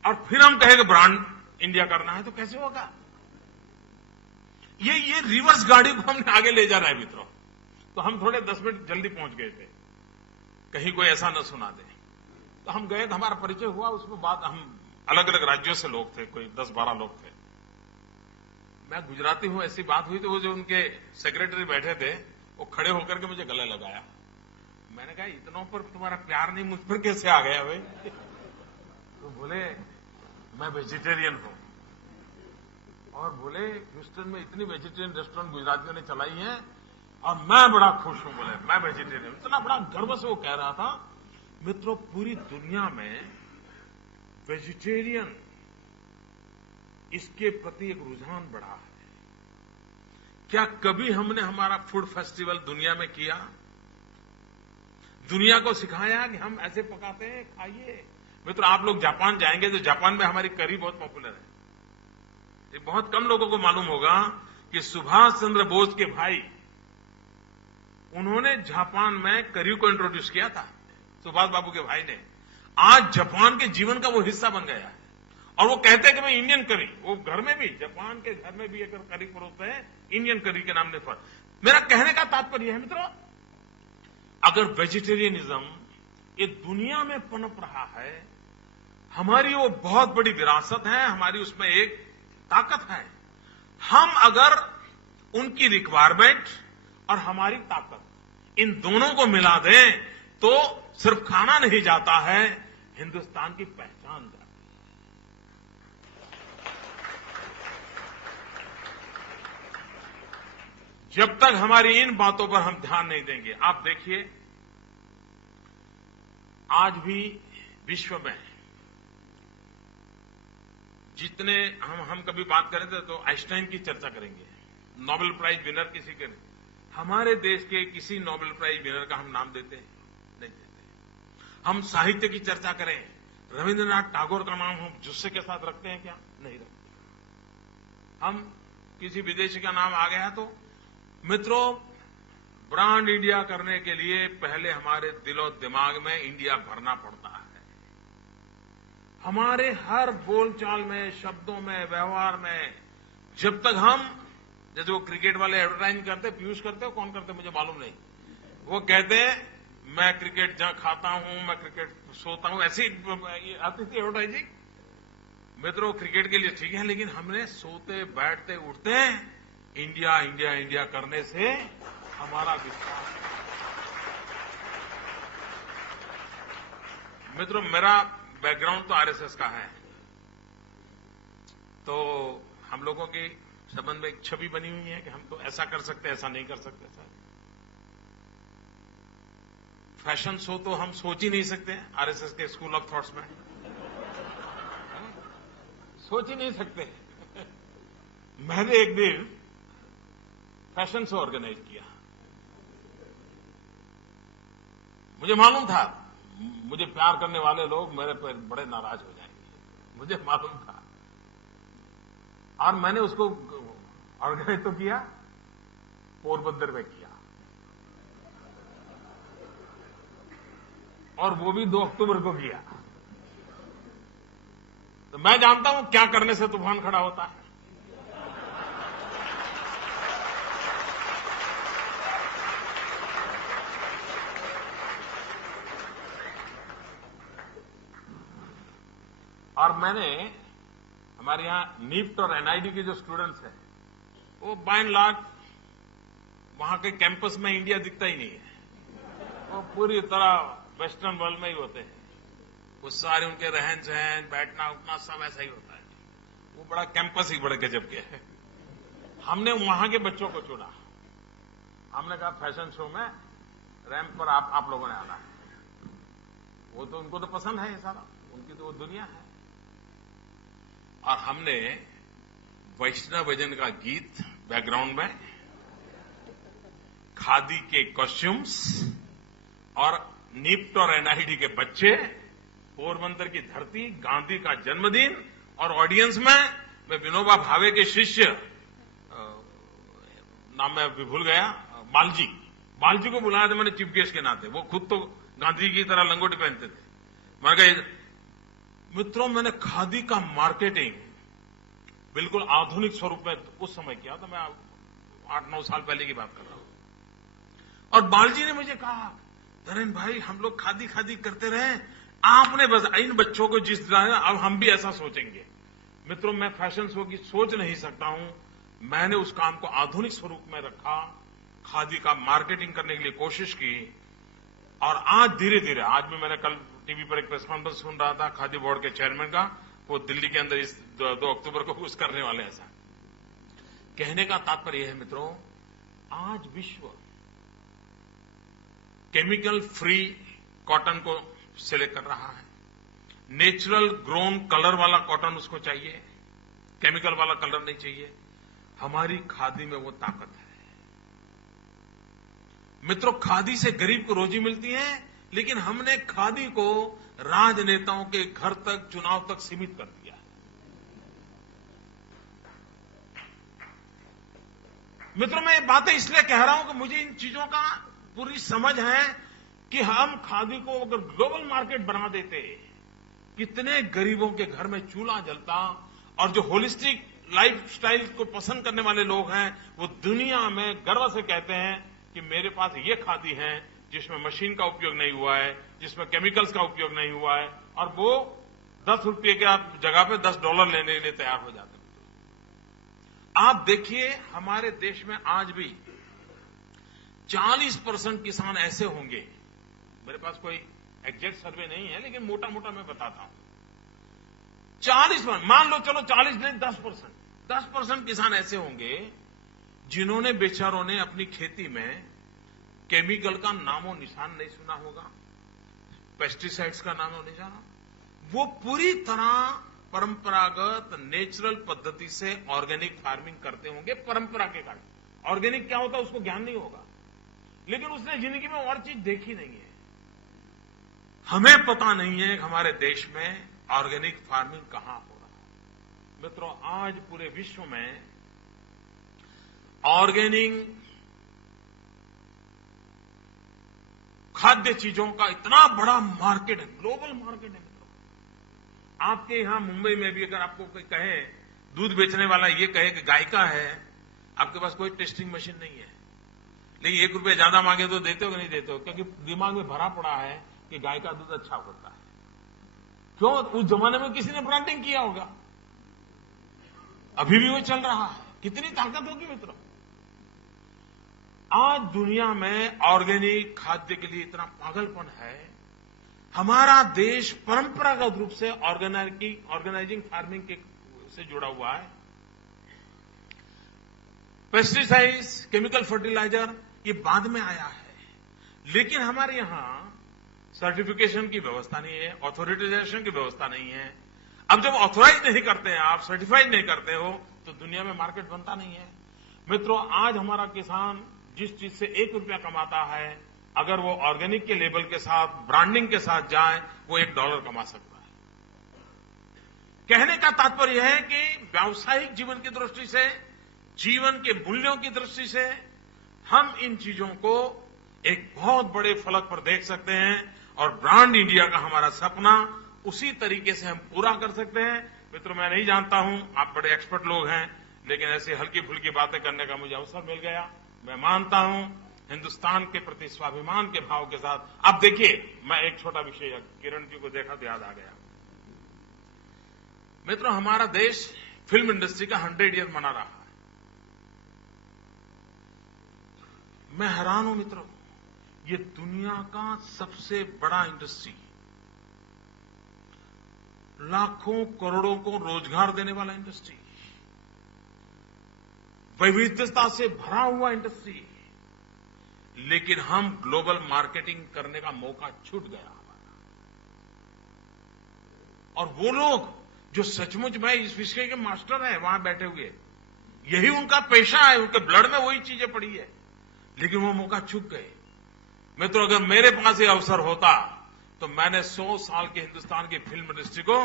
और फिर हम कहेंगे ब्रांड इंडिया करना है, तो कैसे होगा? ये रिवर्स गाड़ी को हमने आगे ले जा रहा है मित्रों। तो हम थोड़े 10 मिनट जल्दी पहुंच गए थे, कहीं कोई ऐसा न सुना दे। तो हम गए, तो हमारा परिचय हुआ। उसमें बाद हम अलग अलग राज्यों से लोग थे, कोई 10-12 लोग थे। मैं गुजराती हूं, ऐसी बात हुई तो वो जो उनके सेक्रेटरी बैठे थे, वो खड़े होकर के मुझे गले लगाया। मैंने कहा, इतनों पर तुम्हारा प्यार नहीं, मुझ पर कैसे आ गया भाई? तो बोले, मैं वेजिटेरियन हूं। और बोले, ह्यूस्टन में इतनी वेजिटेरियन रेस्टोरेंट गुजरातियों ने चलाई है और मैं बड़ा खुश हूं। बोले, मैं वेजिटेरियन। इतना बड़ा गर्व से वो कह रहा था। मित्रों, पूरी दुनिया में वेजिटेरियन इसके प्रति एक रुझान बढ़ा है। क्या कभी हमने हमारा फूड फेस्टिवल दुनिया में किया? दुनिया को सिखाया कि हम ऐसे पकाते हैं, खाइए। मित्रों, आप लोग जापान जाएंगे तो जापान में हमारी करी बहुत पॉपुलर है। ये बहुत कम लोगों को मालूम होगा कि सुभाष चंद्र बोस के भाई, उन्होंने जापान में करी को इंट्रोड्यूस किया था, सुभाष बाबू के भाई ने। आज जापान के जीवन का वो हिस्सा बन गया है। और वो कहते हैं कि मैं इंडियन करी, वो घर में भी, जापान के घर में भी अगर करी परोसते हैं, इंडियन करी के नाम पर। मेरा कहने का तात्पर्य है मित्रों, अगर वेजिटेरियनिज्म ये दुनिया में पनप रहा है, हमारी वो बहुत बड़ी विरासत है, हमारी उसमें एक ताकत है। हम अगर उनकी रिक्वायरमेंट और हमारी ताकत, इन दोनों को मिला दें, तो सिर्फ खाना नहीं जाता है, हिंदुस्तान की पहचान जाती है। जब तक हमारी इन बातों पर हम ध्यान नहीं देंगे, आप देखिए, आज भी विश्व में जितने हम कभी बात करें तो आइंस्टाइन की चर्चा करेंगे, नोबेल प्राइज विनर किसी के नहीं। हमारे देश के किसी नोबेल प्राइज विनर का हम नाम देते हैं? नहीं देते। हम साहित्य की चर्चा करें, रविंद्रनाथ टैगोर का नाम हम जुस्से के साथ रखते हैं क्या? नहीं रखते। हम किसी विदेशी का नाम आ गया तो मित्रों, ब्रांड इंडिया करने के लिए पहले हमारे दिलो दिमाग में इंडिया भरना पड़ता है। हमारे हर बोलचाल में, शब्दों में, व्यवहार में, जब तक हम, जैसे वो क्रिकेट वाले एडवर्टाइज करते, पीयूष करते हो, कौन करते मुझे मालूम नहीं, वो कहते हैं मैं क्रिकेट जहां खाता हूं, मैं क्रिकेट सोता हूं, ऐसी आती थी एडवर्टाइजिंग। मित्रों, क्रिकेट के लिए ठीक है, लेकिन हमने सोते बैठते उठते इंडिया इंडिया इंडिया करने से हमारा विश्वास। मित्रों, मेरा बैकग्राउंड तो आरएसएस का है, तो हम लोगों के संबंध में एक छवि बनी हुई है कि हम तो ऐसा कर सकते, ऐसा नहीं कर सकते। सर, फैशन शो तो हम सोच ही नहीं सकते आरएसएस के स्कूल ऑफ थॉट्स में, सोच ही नहीं सकते। मैंने एक दिन फैशन शो ऑर्गेनाइज किया। मुझे मालूम था मुझे प्यार करने वाले लोग मेरे पर बड़े नाराज हो जाएंगे, मुझे मालूम था, और मैंने उसको ऑर्गेनाइज तो किया, पोरबंदर में किया, और वो भी 2 अक्टूबर को किया। तो मैं जानता हूं क्या करने से तूफान खड़ा होता है। और मैंने हमारे यहां नीफ्ट और एनआईडी के जो स्टूडेंट्स हैं, वो बाय एंड लार्ज वहां के कैंपस में इंडिया दिखता ही नहीं है, वो पूरी तरह वेस्टर्न वर्ल्ड में ही होते हैं। वो सारे उनके रहन सहन, बैठना उठना सब ऐसा ही होता है। वो बड़ा कैंपस ही बड़े गजब के है। हमने वहां के बच्चों को चुना। हमने कहा फैशन शो में रैंप पर आप लोगों ने आना है। वो तो उनको तो पसंद है ये सारा, उनकी तो वो दुनिया है। और हमने वैष्णव जन का गीत बैकग्राउंड में, खादी के कॉस्ट्यूम्स, और निफ्ट और एनआईडी के बच्चे, पोरबंदर की धरती, गांधी का जन्मदिन, और ऑडियंस में मैं विनोबा भावे के शिष्य, नाम मैं भी भूल गया, बालजी को बुलाया था मैंने चीफ गेस्ट के नाते। वो खुद तो गांधी की तरह लंगोटी पहनते थे। मैंने कहा मित्रों, मैंने खादी का मार्केटिंग बिल्कुल आधुनिक स्वरूप में उस समय किया था। मैं 8-9 साल पहले की बात कर रहा हूं। और बालजी ने मुझे कहा, नरेंद्र भाई, हम लोग खादी खादी करते रहे, आपने बस इन बच्चों को जिस तरह, अब हम भी ऐसा सोचेंगे। मित्रों, मैं फैशन शो की सोच नहीं सकता हूं। मैंने उस काम को आधुनिक स्वरूप में रखा, खादी का मार्केटिंग करने के लिए कोशिश की। और आज धीरे धीरे, आज भी मैंने कल टीवी पर एक प्रेस कॉन्फ्रेंस सुन रहा था खादी बोर्ड के चेयरमैन का, वो दिल्ली के अंदर इस 2 अक्टूबर को कुछ करने वाले हैं। ऐसा कहने का तात्पर्य यह है मित्रों, आज विश्व केमिकल फ्री कॉटन को सिलेक्ट कर रहा है। नेचुरल ग्रोन कलर वाला कॉटन उसको चाहिए, केमिकल वाला कलर नहीं चाहिए। हमारी खादी में वो ताकत है। मित्रों, खादी से गरीब को रोजी मिलती है, लेकिन हमने खादी को राजनेताओं के घर तक, चुनाव तक सीमित कर दिया है। मित्रों, मैं ये बातें इसलिए कह रहा हूं कि मुझे इन चीजों का पूरी समझ है कि हम खादी को अगर ग्लोबल मार्केट बना देते, कितने गरीबों के घर में चूल्हा जलता, और जो होलिस्टिक लाइफस्टाइल को पसंद करने वाले लोग हैं, वो दुनिया में गर्व से कहते हैं कि मेरे पास ये खादी है जिसमें मशीन का उपयोग नहीं हुआ है, जिसमें केमिकल्स का उपयोग नहीं हुआ है, और वो 10 रुपये की जगह पे $10 लेने के लिए तैयार हो जाते हैं। आप देखिए, हमारे देश में आज भी 40% किसान ऐसे होंगे, मेरे पास कोई एग्जैक्ट सर्वे नहीं है, लेकिन मोटा मोटा मैं बताता हूं, 40%, मान लो चलो 40 नहीं 10% किसान ऐसे होंगे जिन्होंने, बेचारों ने अपनी खेती में केमिकल का नामो निशान नहीं सुना होगा, पेस्टिसाइड्स का नामो निशान। वो पूरी तरह परंपरागत नेचुरल पद्धति से ऑर्गेनिक फार्मिंग करते होंगे, परंपरा के कारण। ऑर्गेनिक क्या होता है उसको ज्ञान नहीं होगा, लेकिन उसने जिंदगी में और चीज देखी नहीं है। हमें पता नहीं है कि हमारे देश में ऑर्गेनिक फार्मिंग कहां हो रहा है। मित्रों, आज पूरे विश्व में ऑर्गेनिक खाद्य चीजों का इतना बड़ा मार्केट है, ग्लोबल मार्केट है। मित्रों, आपके यहां मुंबई में भी अगर आपको कोई कहे, दूध बेचने वाला ये कहे कि गाय का है, आपके पास कोई टेस्टिंग मशीन नहीं है, लेकिन 1 रुपया ज्यादा मांगे तो देते हो कि नहीं देते हो? क्योंकि दिमाग में भरा पड़ा है कि गाय का दूध अच्छा होता है। क्यों? उस जमाने में किसी ने ब्रांडिंग किया होगा, अभी भी वो चल रहा है। कितनी ताकत होगी मित्रों। आज दुनिया में ऑर्गेनिक खाद्य के लिए इतना पागलपन है। हमारा देश परंपरागत रूप से ऑर्गेनाइजिंग फार्मिंग से जुड़ा हुआ है। पेस्टिसाइड्स, केमिकल फर्टिलाइजर ये बाद में आया है, लेकिन हमारे यहां सर्टिफिकेशन की व्यवस्था नहीं है, ऑथोराइजेशन की व्यवस्था नहीं है। अब जब ऑथोराइज नहीं करते हैं आप, सर्टिफाइड नहीं करते हो, तो दुनिया में मार्केट बनता नहीं है। मित्रों, आज हमारा किसान जिस चीज से 1 रुपया कमाता है, अगर वो ऑर्गेनिक के लेबल के साथ, ब्रांडिंग के साथ जाए, वो $1 कमा सकता है। कहने का तात्पर्य है कि व्यावसायिक जीवन की दृष्टि से, जीवन के मूल्यों की दृष्टि से हम इन चीजों को एक बहुत बड़े फलक पर देख सकते हैं और ब्रांड इंडिया का हमारा सपना उसी तरीके से हम पूरा कर सकते हैं। मित्रों, मैं नहीं जानता हूं, आप बड़े एक्सपर्ट लोग हैं, लेकिन ऐसी हल्की फुल्की बातें करने का मुझे अवसर मिल गया। मैं मानता हूं हिंदुस्तान के प्रति स्वाभिमान के भाव के साथ। अब देखिए, मैं एक छोटा विषय किरण जी को देखा तो याद आ गया। मित्रों, हमारा देश फिल्म इंडस्ट्री का 100 ईयर मना रहा है। मैं हैरान हूं मित्रों, ये दुनिया का सबसे बड़ा इंडस्ट्री, लाखों करोड़ों को रोजगार देने वाला इंडस्ट्री, वैविध्यता से भरा हुआ इंडस्ट्री, लेकिन हम ग्लोबल मार्केटिंग करने का मौका छूट गया हमारा। और वो लोग जो सचमुच में इस विषय के मास्टर हैं वहां बैठे हुए, यही उनका पेशा है, उनके ब्लड में वही चीजें पड़ी है, लेकिन वो मौका चूक गए। मित्रों, अगर मेरे पास ये अवसर होता तो मैंने 100 साल के हिंदुस्तान की फिल्म इंडस्ट्री को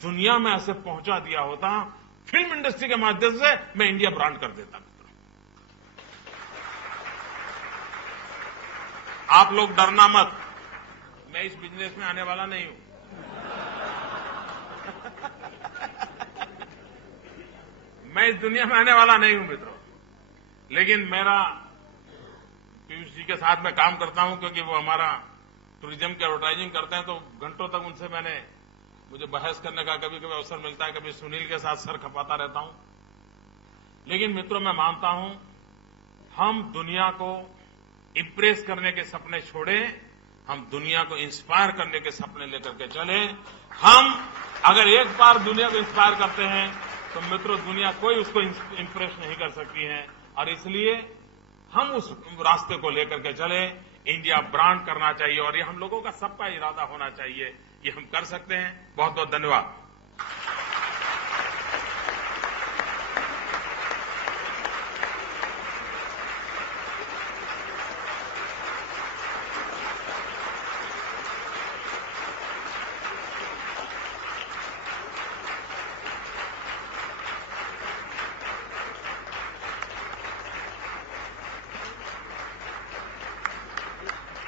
दुनिया में ऐसे पहुंचा दिया होता। फिल्म इंडस्ट्री के माध्यम से मैं इंडिया ब्रांड कर देता। मित्रों, आप लोग डरना मत, मैं इस बिजनेस में आने वाला नहीं हूं। मैं इस दुनिया में आने वाला नहीं हूं मित्रों, लेकिन मेरा पीयूष जी के साथ मैं काम करता हूं, क्योंकि वो हमारा टूरिज्म की एडवर्टाइजिंग करते हैं, तो घंटों तक उनसे मुझे बहस करने का कभी कभी अवसर मिलता है, कभी सुनील के साथ सर खपाता रहता हूं। लेकिन मित्रों, मैं मानता हूं हम दुनिया को इंप्रेस करने के सपने छोड़ें, हम दुनिया को इंस्पायर करने के सपने लेकर के चले। हम अगर एक बार दुनिया को इंस्पायर करते हैं तो मित्रों, दुनिया कोई उसको इंप्रेस नहीं कर सकती है। और इसलिए हम उस रास्ते को लेकर के चले। इंडिया ब्रांड करना चाहिए और ये हम लोगों का सबका इरादा होना चाहिए। ये हम कर सकते हैं। बहुत बहुत धन्यवाद।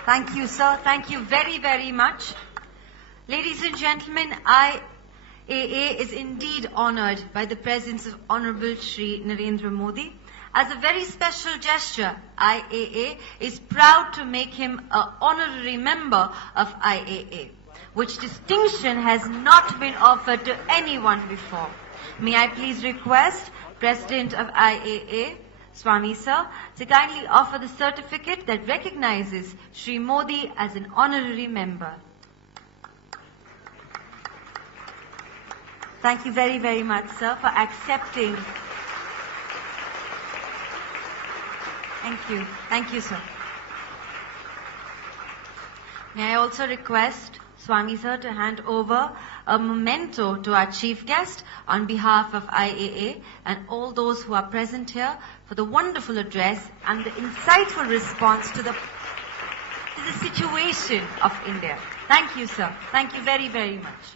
Thank you, sir. Thank you very, very much. Ladies and gentlemen, IAA is indeed honored by the presence of Honorable Shri Narendra Modi. As a very special gesture, IAA is proud to make him an honorary member of IAA, which distinction has not been offered to anyone before. May I please request President of IAA, Swami Sir, to kindly offer the certificate that recognizes Shri Modi as an honorary member. Thank you very, very much, sir, for accepting. Thank you. Thank you, sir. May I also request Swami Sir to hand over a memento to our chief guest on behalf of IAA and all those who are present here for the wonderful address and the insightful response to the situation of India. Thank you, sir. Thank you very, very much.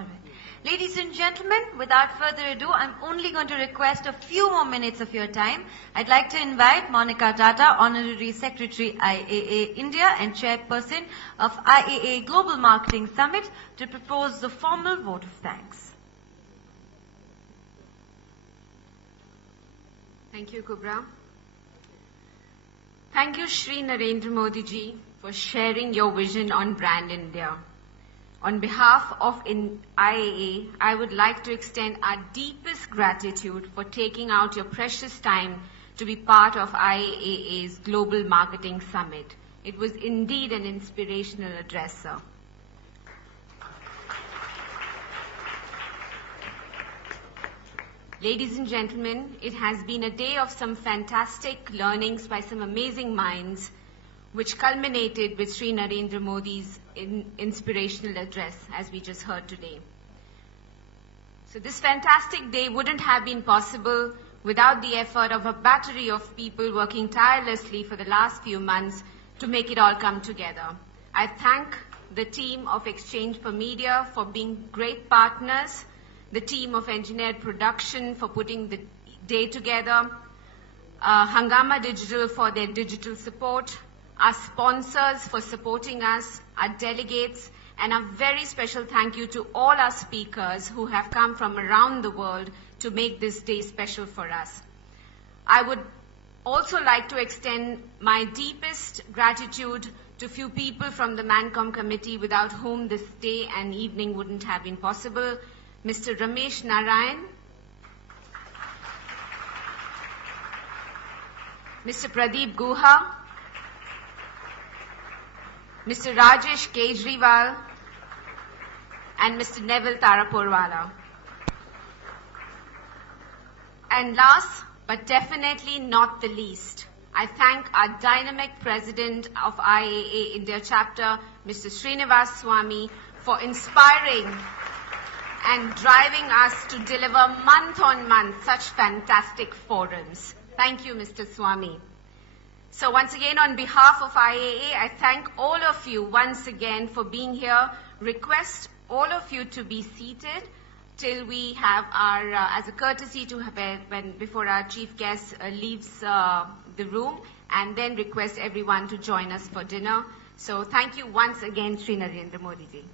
All right. Ladies and gentlemen, without further ado, I'm only going to request a few more minutes of your time. I'd like to invite Monica Tata, Honorary Secretary IAA India and Chairperson of IAA Global Marketing Summit, to propose the formal vote of thanks. Thank you, Kubra. Thank you, Shri Narendra Modi ji, for sharing your vision on Brand India. On behalf of IAA, I would like to extend our deepest gratitude for taking out your precious time to be part of IAA's Global Marketing Summit. It was indeed an inspirational address, sir. Ladies and gentlemen, it has been a day of some fantastic learnings by some amazing minds, which culminated with Shri Narendra Modi's inspirational address, as we just heard today. So this fantastic day wouldn't have been possible without the effort of a battery of people working tirelessly for the last few months to make it all come together. I thank the team of Exchange for Media for being great partners, the team of Engineered Production for putting the day together, Hangama Digital for their digital support, our sponsors for supporting us, our delegates, and a very special thank you to all our speakers who have come from around the world to make this day special for us. I would also like to extend my deepest gratitude to few people from the Mancom committee without whom this day and evening wouldn't have been possible. Mr. Ramesh Narayan, Mr. Pradeep Guha, Mr. Rajesh Kejriwal, and Mr. Neville Tarapurwala. And last, but definitely not the least, I thank our dynamic president of IAA India chapter, Mr. Srinivas Swamy, for inspiring and driving us to deliver month on month such fantastic forums. Thank you, Mr. Swamy. So once again, on behalf of IAA, I thank all of you once again for being here. Request all of you to be seated till we have our, as a courtesy to have before our chief guest leaves the room, and then request everyone to join us for dinner. So thank you once again, Shri Narendra Modi ji.